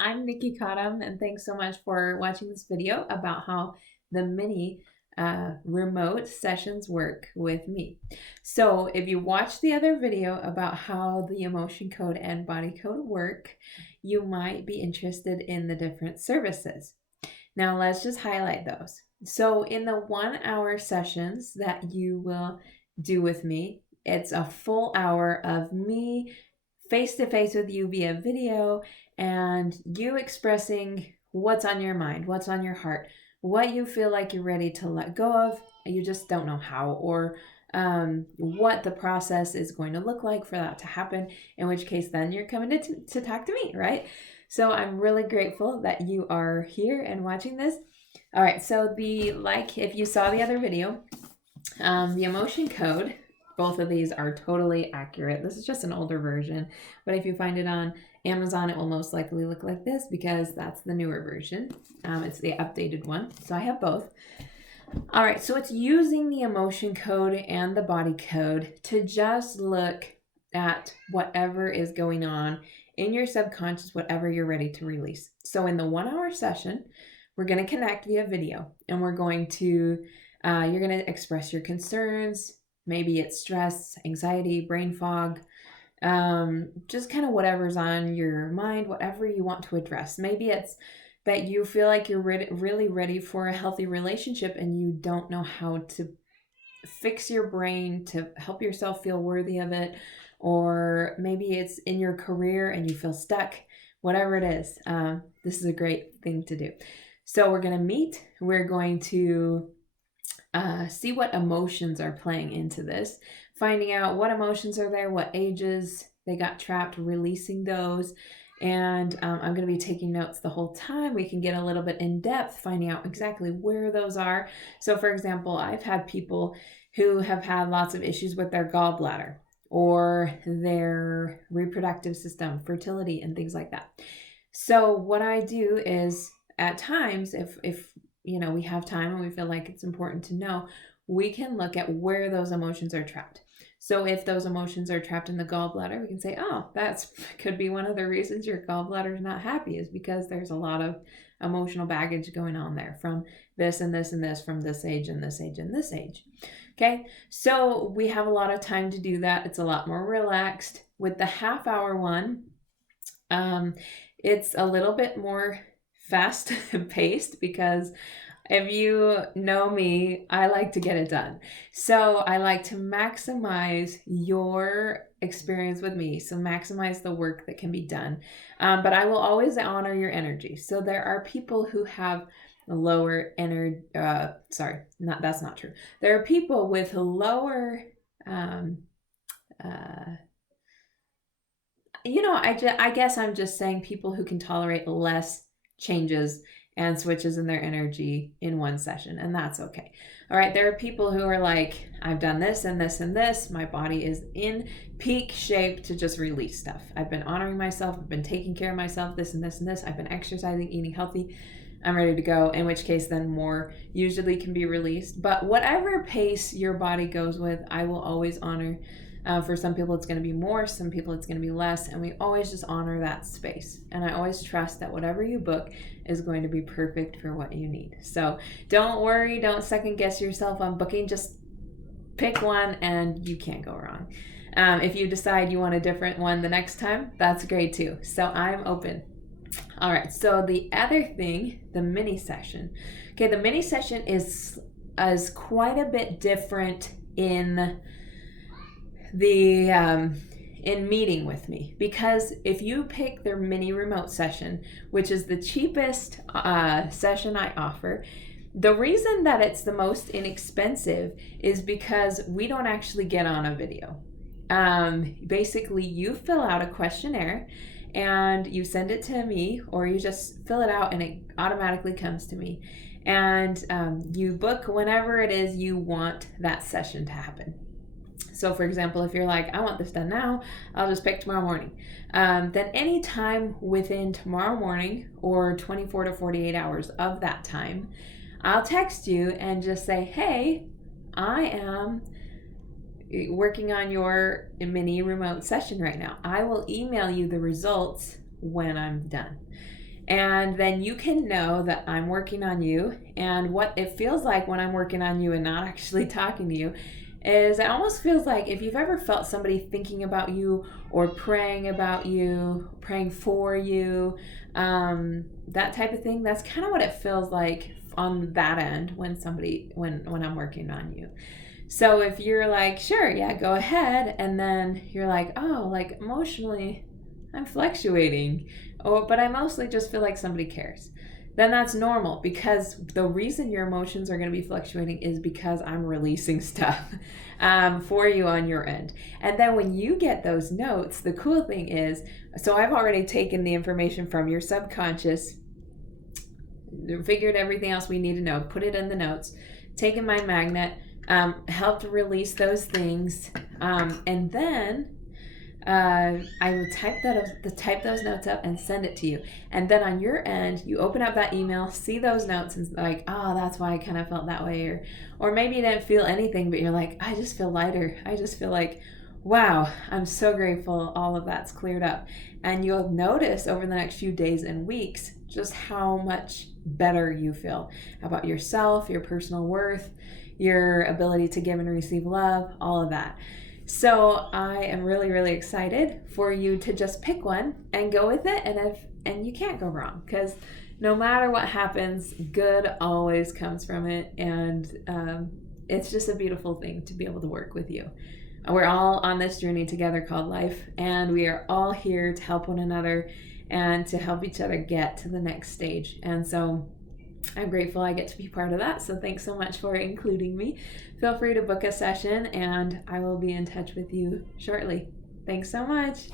I'm Nikki Cottam, and thanks so much for watching this video about how the mini remote sessions work with me. So if you watched the other video about how the emotion code and body code work, you might be interested in the different services. Now let's just highlight those. So in the 1 hour sessions that you will do with me, it's a full hour of me face to face with you via video and you expressing what's on your mind, what's on your heart, what you feel like you're ready to let go of, you just don't know how, or what the process is going to look like for that to happen, in which case then you're coming to talk to me, right? So I'm really grateful that you are here and watching this. All right, so if you saw the other video, the emotion code, both of these are totally accurate. This is just an older version, but if you find it on Amazon, it will most likely look like this because that's the newer version. It's the updated one, so I have both. All right, so it's using the emotion code and the body code to just look at whatever is going on in your subconscious, whatever you're ready to release. So in the 1 hour session, we're going to connect via video, and we're going to, you're going to express your concerns. Maybe it's stress, anxiety, brain fog, just kind of whatever's on your mind, whatever you want to address. Maybe it's that you feel like you're really ready for a healthy relationship and you don't know how to fix your brain to help yourself feel worthy of it. Or maybe it's in your career and you feel stuck. Whatever it is, this is a great thing to do. So we're going to meet. We're going to see what emotions are playing into this, finding out what emotions are there, what ages they got trapped, releasing those. And I'm going to be taking notes the whole time. We can get a little bit in depth, finding out exactly where those are. So for example, I've had people who have had lots of issues with their gallbladder or their reproductive system, fertility, and things like that. So what I do is at times, if we have time and we feel like it's important to know, we can look at where those emotions are trapped. So if those emotions are trapped in the gallbladder, we can say, oh, that could be one of the reasons your gallbladder is not happy, is because there's a lot of emotional baggage going on there from this and this and this, from this age and this age and this age. Okay, so we have a lot of time to do that. It's a lot more relaxed. With the half-hour one, it's a little bit more fast paced because if you know me, I like to get it done. So I like to maximize your experience with me. So maximize the work that can be done. But I will always honor your energy. So there are people who have lower energy. That's not true. There are people with lower, I guess I'm just saying people who can tolerate less changes and switches in their energy in one session, and that's okay. All right, there are people who are like, I've done this and this and this. My body is in peak shape to just release stuff. I've been honoring myself. I've been taking care of myself, this and this and this. I've been exercising, eating healthy. I'm ready to go, in which case then more usually can be released. But whatever pace your body goes with, I will always honor. For some people, it's going to be more. Some people, it's going to be less. And we always just honor that space. And I always trust that whatever you book is going to be perfect for what you need. So don't worry. Don't second guess yourself on booking. Just pick one and you can't go wrong. If you decide you want a different one the next time, that's great too. So I'm open. All right. So the other thing, the mini session. Okay, the mini session is quite a bit different in meeting with me, because if you pick their mini remote session, which is the cheapest session I offer, the reason that it's the most inexpensive is because we don't actually get on a video. Basically, you fill out a questionnaire and you send it to me, or you just fill it out and it automatically comes to me, and you book whenever it is you want that session to happen. So for example, if you're like, I want this done now, I'll just pick tomorrow morning. Then any time within tomorrow morning or 24 to 48 hours of that time, I'll text you and just say, hey, I am working on your mini remote session right now. I will email you the results when I'm done. And then you can know that I'm working on you. And what it feels like when I'm working on you and not actually talking to you is it almost feels like if you've ever felt somebody thinking about you or praying about you, praying for you, that type of thing, that's kind of what it feels like on that end when I'm working on you. So if you're like, sure, yeah, go ahead, and then you're like, oh, like emotionally I'm fluctuating, but I mostly just feel like somebody cares, then that's normal, because the reason your emotions are going to be fluctuating is because I'm releasing stuff for you on your end. And then when you get those notes, the cool thing is, so I've already taken the information from your subconscious, figured everything else we need to know, put it in the notes, taken my magnet, helped release those things, and then I would type those notes up and send it to you. And then on your end, you open up that email, see those notes, and like, oh, that's why I kind of felt that way. Or maybe you didn't feel anything, but you're like, I just feel lighter. I just feel like, wow, I'm so grateful all of that's cleared up. And you'll notice over the next few days and weeks just how much better you feel about yourself, your personal worth, your ability to give and receive love, all of that. So I am really, really excited for you to just pick one and go with it. And you can't go wrong, because no matter what happens, good always comes from it. And it's just a beautiful thing to be able to work with you. We're all on this journey together called life, and we are all here to help one another and to help each other get to the next stage. And so I'm grateful I get to be part of that. So thanks so much for including me. Feel free to book a session, and I will be in touch with you shortly. Thanks so much.